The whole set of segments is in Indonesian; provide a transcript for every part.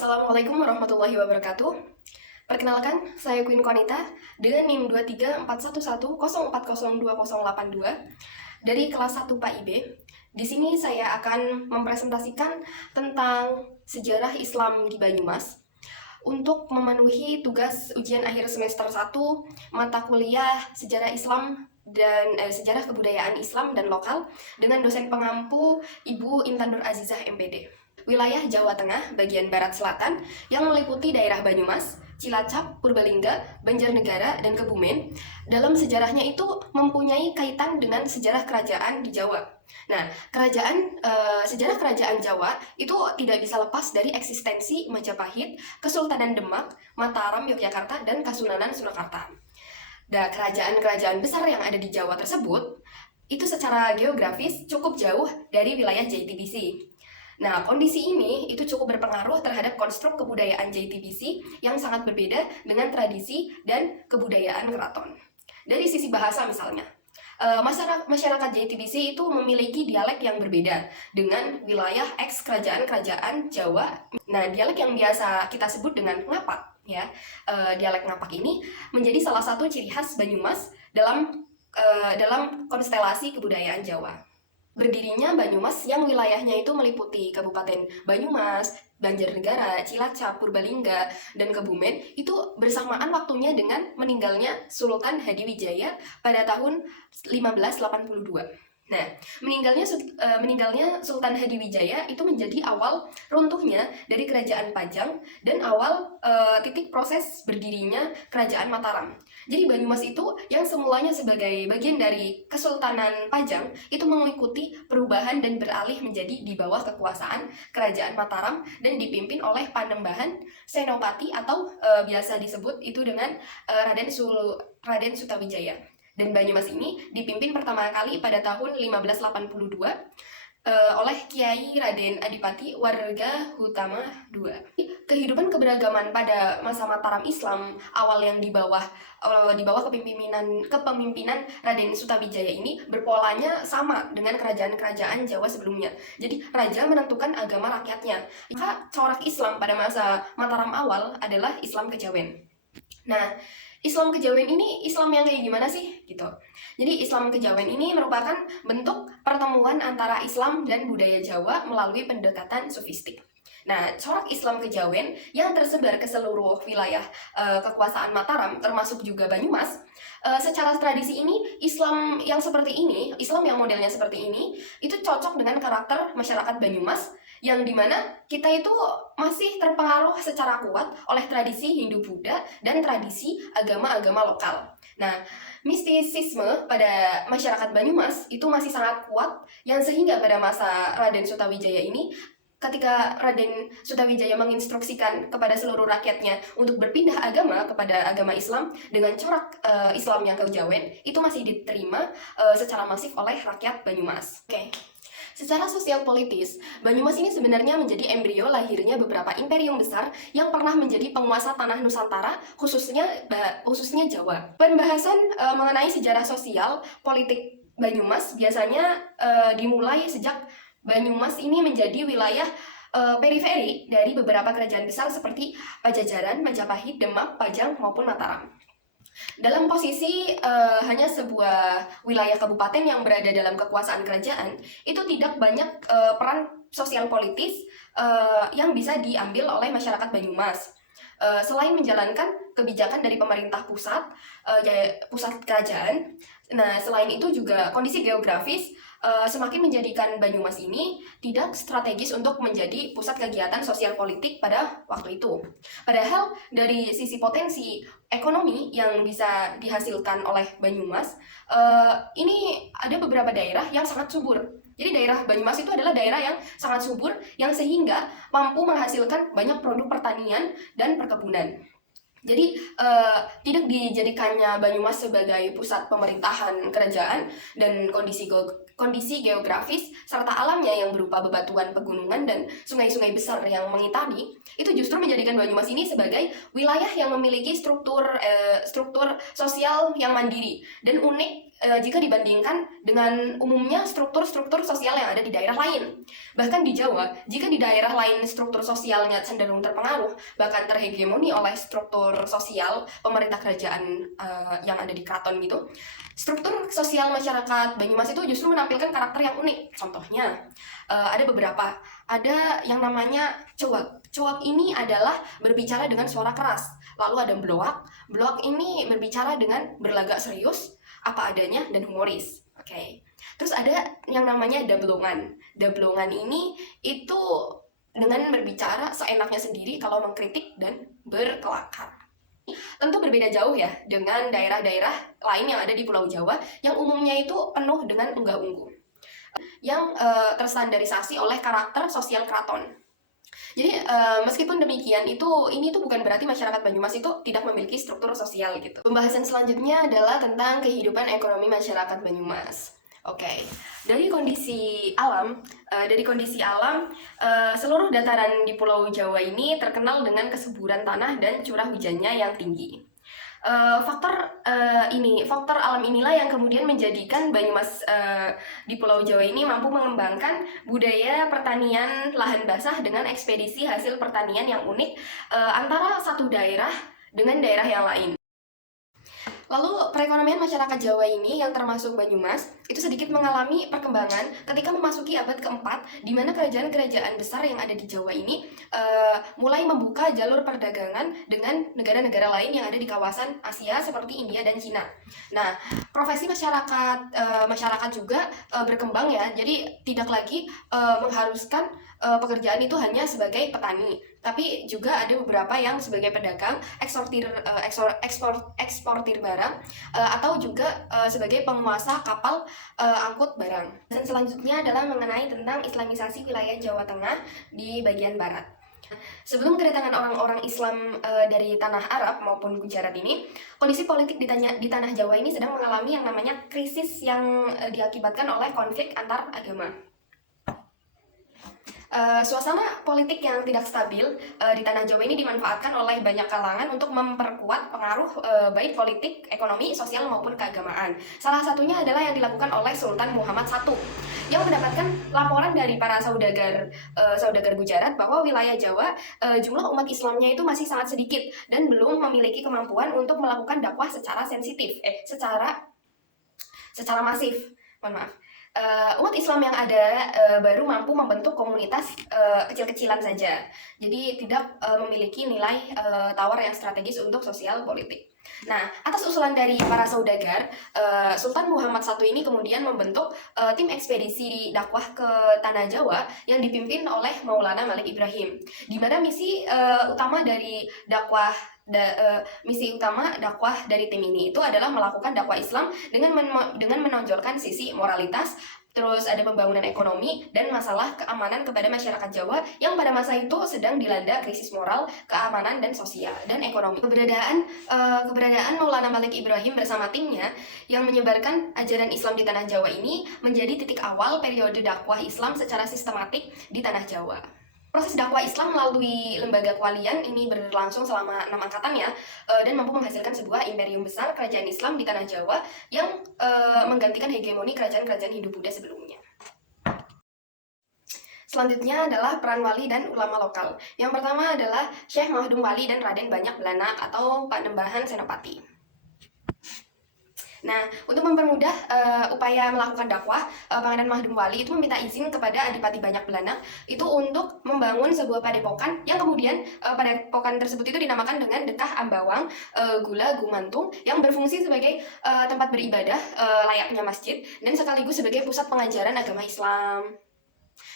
Assalamualaikum warahmatullahi wabarakatuh. Perkenalkan, saya Queen Konita dengan NIM 2341104020082 dari kelas 1 PAIB. Di sini saya akan mempresentasikan tentang sejarah Islam di Banyumas. Untuk memenuhi tugas ujian akhir semester 1 mata kuliah Sejarah Islam dan Sejarah Kebudayaan Islam dan Lokal dengan dosen pengampu Ibu Intan Nur Azizah MPD. Wilayah Jawa Tengah bagian barat selatan yang meliputi daerah Banyumas, Cilacap, Purbalingga, Banjarnegara, dan Kebumen dalam sejarahnya itu mempunyai kaitan dengan sejarah kerajaan di Jawa. Nah, sejarah kerajaan Jawa itu tidak bisa lepas dari eksistensi Majapahit, Kesultanan Demak, Mataram, Yogyakarta, dan Kasunanan Surakarta. Dan kerajaan-kerajaan besar yang ada di Jawa tersebut itu secara geografis cukup jauh dari wilayah JTBC. Nah, kondisi ini itu cukup berpengaruh terhadap konstruk kebudayaan JTBC yang sangat berbeda dengan tradisi dan kebudayaan keraton. Dari sisi bahasa misalnya, masyarakat JTBC itu memiliki dialek yang berbeda dengan wilayah eks kerajaan-kerajaan Jawa. Nah, dialek yang biasa kita sebut dengan Ngapak, ya, dialek Ngapak ini menjadi salah satu ciri khas Banyumas dalam konstelasi kebudayaan Jawa. Berdirinya Banyumas yang wilayahnya itu meliputi Kabupaten Banyumas, Banjarnegara, Cilacap, Purbalingga, dan Kebumen itu bersamaan waktunya dengan meninggalnya Sultan Hadiwijaya pada tahun 1582. Nah, meninggalnya Sultan Hadiwijaya itu menjadi awal runtuhnya dari Kerajaan Pajang dan awal titik proses berdirinya Kerajaan Mataram. Jadi Banyumas itu yang semulanya sebagai bagian dari Kesultanan Pajang itu mengikuti perubahan dan beralih menjadi di bawah kekuasaan Kerajaan Mataram dan dipimpin oleh Panembahan Senopati atau biasa disebut itu dengan Raden Sutawijaya. Dan Banyumas ini dipimpin pertama kali pada tahun 1582 oleh Kiai Raden Adipati Warga Hutama II. Kehidupan keberagaman pada masa Mataram Islam awal yang di bawah kepemimpinan Raden Sutawijaya ini berpolanya sama dengan kerajaan-kerajaan Jawa sebelumnya. Jadi raja menentukan agama rakyatnya. Maka corak Islam pada masa Mataram awal adalah Islam Kejawen. Nah, Islam Kejawen ini Islam yang kayak gimana sih? Gitu. Jadi Islam Kejawen ini merupakan bentuk pertemuan antara Islam dan budaya Jawa melalui pendekatan sofistik. Nah, corak Islam Kejawen yang tersebar ke seluruh wilayah kekuasaan Mataram, termasuk juga Banyumas, secara tradisi ini Islam yang seperti ini, Islam yang modelnya seperti ini, itu cocok dengan karakter masyarakat Banyumas yang dimana kita itu masih terpengaruh secara kuat oleh tradisi Hindu-Buddha dan tradisi agama-agama lokal. Nah, mistisisme pada masyarakat Banyumas itu masih sangat kuat yang sehingga pada masa Raden Sutawijaya ini ketika Raden Sutawijaya menginstruksikan kepada seluruh rakyatnya untuk berpindah agama kepada agama Islam dengan corak Islam yang Kejawen itu masih diterima secara masif oleh rakyat Banyumas. Oke. Secara sosial politis, Banyumas ini sebenarnya menjadi embrio lahirnya beberapa imperium besar yang pernah menjadi penguasa tanah Nusantara, khususnya Jawa. Pembahasan mengenai sejarah sosial politik Banyumas biasanya dimulai sejak Banyumas ini menjadi wilayah periferi dari beberapa kerajaan besar seperti Pajajaran, Majapahit, Demak, Pajang, maupun Mataram. Dalam posisi hanya sebuah wilayah kabupaten yang berada dalam kekuasaan kerajaan, itu tidak banyak peran sosial politis yang bisa diambil oleh masyarakat Banyumas. Selain menjalankan kebijakan dari pemerintah pusat kerajaan, nah selain itu juga kondisi geografis semakin menjadikan Banyumas ini tidak strategis untuk menjadi pusat kegiatan sosial politik pada waktu itu. Padahal dari sisi potensi ekonomi yang bisa dihasilkan oleh Banyumas, ini ada beberapa daerah yang sangat subur. Jadi daerah Banyumas itu adalah daerah yang sangat subur yang sehingga mampu menghasilkan banyak produk pertanian dan perkebunan. Jadi tidak dijadikannya Banyumas sebagai pusat pemerintahan kerajaan dan kondisi geografis serta alamnya yang berupa bebatuan pegunungan dan sungai-sungai besar yang mengitari itu justru menjadikan Banyumas ini sebagai wilayah yang memiliki struktur sosial yang mandiri dan unik jika dibandingkan dengan umumnya struktur-struktur sosial yang ada di daerah lain. Bahkan di Jawa, jika di daerah lain struktur sosialnya cenderung terpengaruh, bahkan terhegemoni oleh struktur sosial pemerintah kerajaan yang ada di keraton gitu, struktur sosial masyarakat Banyumas itu justru menampilkan karakter yang unik. Contohnya, ada beberapa. Ada yang namanya cowak. Cowak ini adalah berbicara dengan suara keras. Lalu ada bloak. Bloak ini berbicara dengan berlagak serius, apa adanya, dan humoris. Oke. Terus ada yang namanya dablongan. Dablongan ini itu dengan berbicara seenaknya sendiri kalau mengkritik dan berkelakar. Tentu berbeda jauh ya dengan daerah-daerah lain yang ada di Pulau Jawa yang umumnya itu penuh dengan unggah-ungguh yang terstandarisasi oleh karakter sosial keraton. Jadi meskipun demikian ini tuh bukan berarti masyarakat Banyumas itu tidak memiliki struktur sosial gitu. Pembahasan selanjutnya adalah tentang kehidupan ekonomi masyarakat Banyumas. Oke, dari kondisi alam, seluruh dataran di Pulau Jawa ini terkenal dengan kesuburan tanah dan curah hujannya yang tinggi. Faktor alam inilah yang kemudian menjadikan Banyumas di Pulau Jawa ini mampu mengembangkan budaya pertanian lahan basah dengan ekspedisi hasil pertanian yang unik antara satu daerah dengan daerah yang lain. Lalu perekonomian masyarakat Jawa ini yang termasuk Banyumas itu sedikit mengalami perkembangan ketika memasuki abad keempat, di mana kerajaan-kerajaan besar yang ada di Jawa ini mulai membuka jalur perdagangan dengan negara-negara lain yang ada di kawasan Asia seperti India dan Cina. Nah, profesi masyarakat juga berkembang ya, jadi tidak lagi mengharuskan pekerjaan itu hanya sebagai petani, tapi juga ada beberapa yang sebagai pedagang, eksportir barang, atau juga sebagai penguasa kapal angkut barang. Dan selanjutnya adalah mengenai tentang Islamisasi wilayah Jawa Tengah di bagian barat. Sebelum kedatangan orang-orang Islam dari tanah Arab maupun Gujarat ini, kondisi politik di tanah Jawa ini sedang mengalami yang namanya krisis yang diakibatkan oleh konflik antar agama. Suasana politik yang tidak stabil di tanah Jawa ini dimanfaatkan oleh banyak kalangan untuk memperkuat pengaruh baik politik, ekonomi, sosial maupun keagamaan. Salah satunya adalah yang dilakukan oleh Sultan Muhammad I yang mendapatkan laporan dari para saudagar Gujarat bahwa wilayah Jawa jumlah umat Islamnya itu masih sangat sedikit dan belum memiliki kemampuan untuk melakukan dakwah secara secara masif. Mohon maaf. Umat Islam yang ada baru mampu membentuk komunitas kecil-kecilan saja, jadi tidak memiliki nilai tawar yang strategis untuk sosial politik. Nah, atas usulan dari para saudagar, Sultan Muhammad I ini kemudian membentuk tim ekspedisi dakwah ke Tanah Jawa yang dipimpin oleh Maulana Malik Ibrahim, di mana misi utama dari dakwah dari tim ini itu adalah melakukan dakwah Islam dengan menonjolkan sisi moralitas, terus ada pembangunan ekonomi dan masalah keamanan kepada masyarakat Jawa yang pada masa itu sedang dilanda krisis moral, keamanan dan sosial dan ekonomi. Keberadaan Maulana Malik Ibrahim bersama timnya yang menyebarkan ajaran Islam di tanah Jawa ini menjadi titik awal periode dakwah Islam secara sistematik di tanah Jawa. Proses dakwah Islam melalui lembaga kewalian ini berlangsung selama 6 angkatan ya, dan mampu menghasilkan sebuah imperium besar kerajaan Islam di tanah Jawa yang menggantikan hegemoni kerajaan-kerajaan Hindu-Buddha sebelumnya. Selanjutnya adalah peran wali dan ulama lokal. Yang pertama adalah Syekh Mahdum Wali dan Raden Banyak Belanak atau Panembahan Senopati. Nah, untuk mempermudah upaya melakukan dakwah, Pangeran Mahdum Wali itu meminta izin kepada Adipati Banyak Belanak itu untuk membangun sebuah padepokan yang kemudian padepokan tersebut itu dinamakan dengan Dekah Ambawang Gula Gumantung yang berfungsi sebagai tempat beribadah layaknya masjid dan sekaligus sebagai pusat pengajaran agama Islam.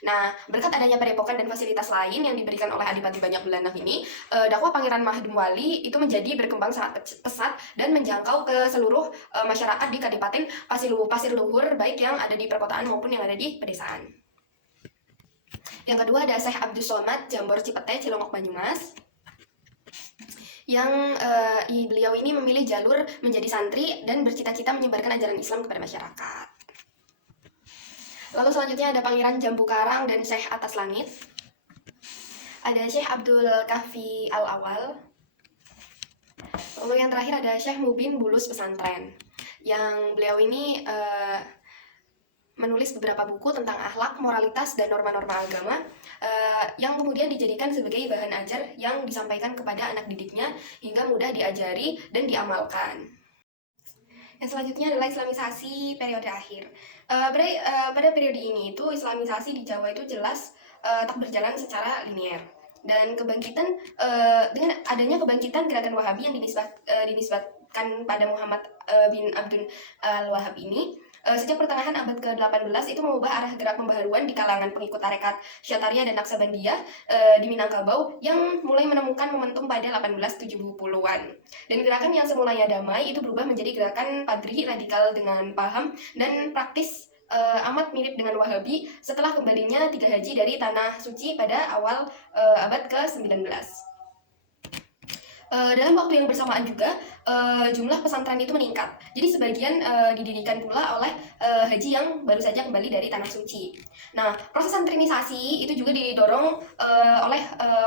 Nah, berkat adanya padepokan dan fasilitas lain yang diberikan oleh Adipati Banyak Belanak ini, dakwah Pangeran Mahdum Wali itu menjadi berkembang sangat pesat dan menjangkau ke seluruh masyarakat di Kadipaten Pasir Luhur, baik yang ada di perkotaan maupun yang ada di pedesaan. Yang kedua ada Syekh Abdus Somad Jambor Cipete, Cilongok, Banyumas, yang beliau ini memilih jalur menjadi santri dan bercita-cita menyebarkan ajaran Islam kepada masyarakat. Lalu selanjutnya ada Pangeran Jambu Karang dan Syekh Atas Langit. Ada Syekh Abdul Kahfi Al-Awal. Lalu yang terakhir ada Syekh Mubin Bulus Pesantren. yang beliau ini menulis beberapa buku tentang akhlak, moralitas, dan norma-norma agama yang kemudian dijadikan sebagai bahan ajar yang disampaikan kepada anak didiknya hingga mudah diajari dan diamalkan. Yang selanjutnya adalah Islamisasi periode akhir. Pada periode ini itu Islamisasi di Jawa itu jelas tak berjalan secara linear. Dan dengan adanya kebangkitan gerakan Wahabi yang dinisbatkan pada Muhammad bin Abdul Al-Wahhab ini, sejak pertengahan abad ke-18 itu mengubah arah gerak pembaharuan di kalangan pengikut tarekat Syataria dan Naksabandiyah di Minangkabau yang mulai menemukan momentum pada 1870-an. Dan gerakan yang semulanya damai itu berubah menjadi gerakan padri radikal dengan paham dan praktis amat mirip dengan Wahabi setelah kembalinya 3 haji dari Tanah Suci pada awal abad ke-19. Dalam waktu yang bersamaan juga jumlah pesantren itu meningkat. Jadi sebagian didirikan pula oleh haji yang baru saja kembali dari Tanah Suci. Nah, proses santrinisasi itu juga didorong oleh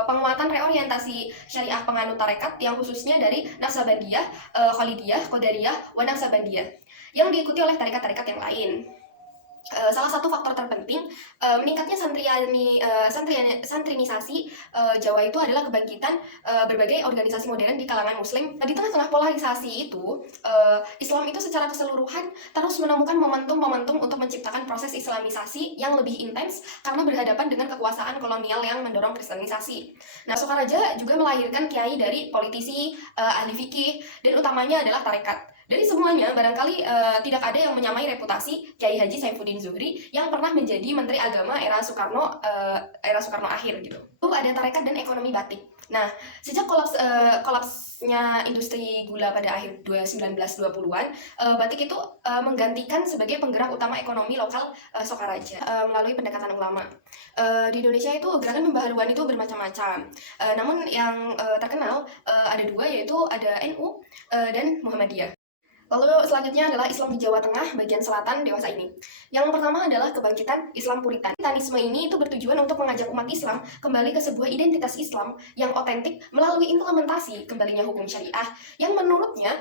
penguatan reorientasi syariah penganut tarekat yang khususnya dari Naksabandiyah, Khalidiyah, Qadariyah, wa Naksabandiyah yang diikuti oleh tarekat-tarekat yang lain. Salah satu faktor terpenting meningkatnya santrinisasi Jawa itu adalah kebangkitan berbagai organisasi modern di kalangan Muslim. Nah, di tengah-tengah polarisasi itu, Islam itu secara keseluruhan terus menemukan momentum-momentum untuk menciptakan proses Islamisasi yang lebih intens karena berhadapan dengan kekuasaan kolonial yang mendorong kristenisasi. Nah, Sokaraja juga melahirkan kiai dari politisi, ahli fikih, dan utamanya adalah tarekat. Dari semuanya, barangkali tidak ada yang menyamai reputasi Kiai Haji Saifuddin Zuhri yang pernah menjadi Menteri Agama era Soekarno akhir gitu. Lalu ada tarekat dan ekonomi batik. Nah, sejak kolapsnya industri gula pada akhir 1920-an, batik itu menggantikan sebagai penggerak utama ekonomi lokal Sokaraja melalui pendekatan ulama. Di Indonesia itu gerakan pembaharuan itu bermacam-macam. Namun yang terkenal ada 2, yaitu ada NU dan Muhammadiyah. Lalu selanjutnya adalah Islam di Jawa Tengah bagian selatan dewasa ini. Yang pertama adalah kebangkitan Islam Puritan. Puritanisme ini itu bertujuan untuk mengajak umat Islam kembali ke sebuah identitas Islam yang otentik melalui implementasi kembalinya hukum syariah yang menurutnya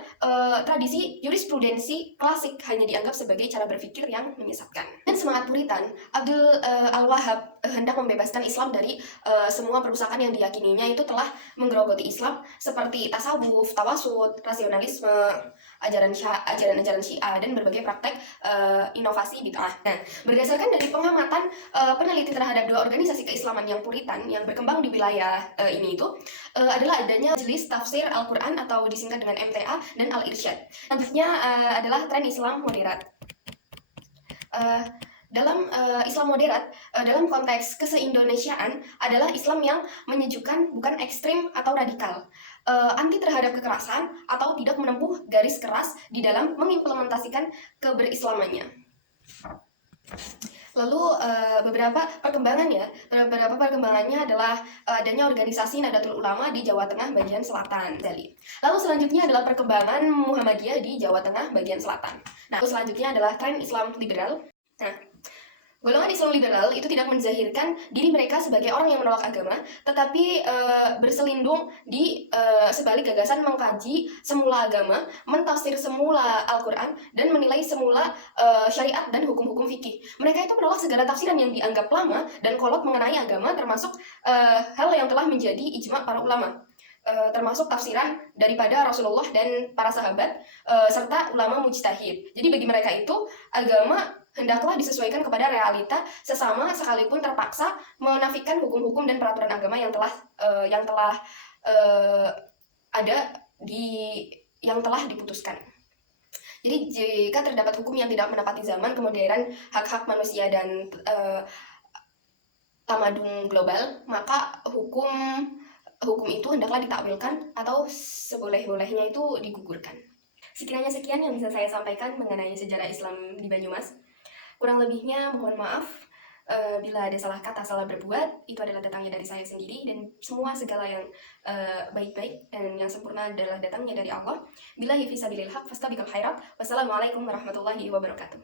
tradisi jurisprudensi klasik hanya dianggap sebagai cara berpikir yang menyesatkan. Dan semangat Puritan, Abdul Al-Wahhab hendak membebaskan Islam dari semua perusakan yang diyakininya itu telah menggerogoti Islam seperti tasawuf, tawasud, rasionalisme, ajaran-ajaran Syiah dan berbagai praktek inovasi bid'ah. Nah, berdasarkan dari pengamatan peneliti terhadap 2 organisasi keislaman yang Puritan yang berkembang di wilayah ini itu adalah adanya Majelis Tafsir Al-Quran atau disingkat dengan MTA dan Al-Irsyad. Selanjutnya adalah tren Islam moderat. Dalam Islam moderat, dalam konteks keseindonesiaan adalah Islam yang menyejukkan, bukan ekstrim atau radikal, anti terhadap kekerasan atau tidak menempuh garis keras di dalam mengimplementasikan keberislamannya. Lalu beberapa perkembangannya adalah adanya organisasi Nahdlatul Ulama di Jawa Tengah bagian selatan. Lalu selanjutnya adalah perkembangan Muhammadiyah di Jawa Tengah bagian selatan. Nah, lalu selanjutnya adalah tren Islam liberal. Nah, golongan Islam liberal itu tidak menzahirkan diri mereka sebagai orang yang menolak agama, tetapi berselindung di sebalik gagasan mengkaji semula agama, mentafsir semula Al-Quran, dan menilai semula syariat dan hukum-hukum fikih. Mereka itu menolak segala tafsiran yang dianggap lama dan kolot mengenai agama, termasuk hal yang telah menjadi ijma para ulama. Termasuk tafsiran daripada Rasulullah dan para sahabat serta ulama mujtahid. Jadi bagi mereka itu agama hendaklah disesuaikan kepada realita sesama sekalipun terpaksa menafikan hukum-hukum dan peraturan agama yang telah diputuskan. Jadi jika terdapat hukum yang tidak menepati zaman, kemudian hak-hak manusia dan tamadun global, maka hukum itu hendaklah ditakwilkan atau seboleh-bolehnya itu digugurkan. Sekiranya sekian yang bisa saya sampaikan mengenai sejarah Islam di Banyumas. Kurang lebihnya mohon maaf bila ada salah kata, salah berbuat, itu adalah datangnya dari saya sendiri, dan semua segala yang baik-baik dan yang sempurna adalah datangnya dari Allah. Billahi fi sabilil haq fastabiqul khairat. Wassalamualaikum warahmatullahi wabarakatuh.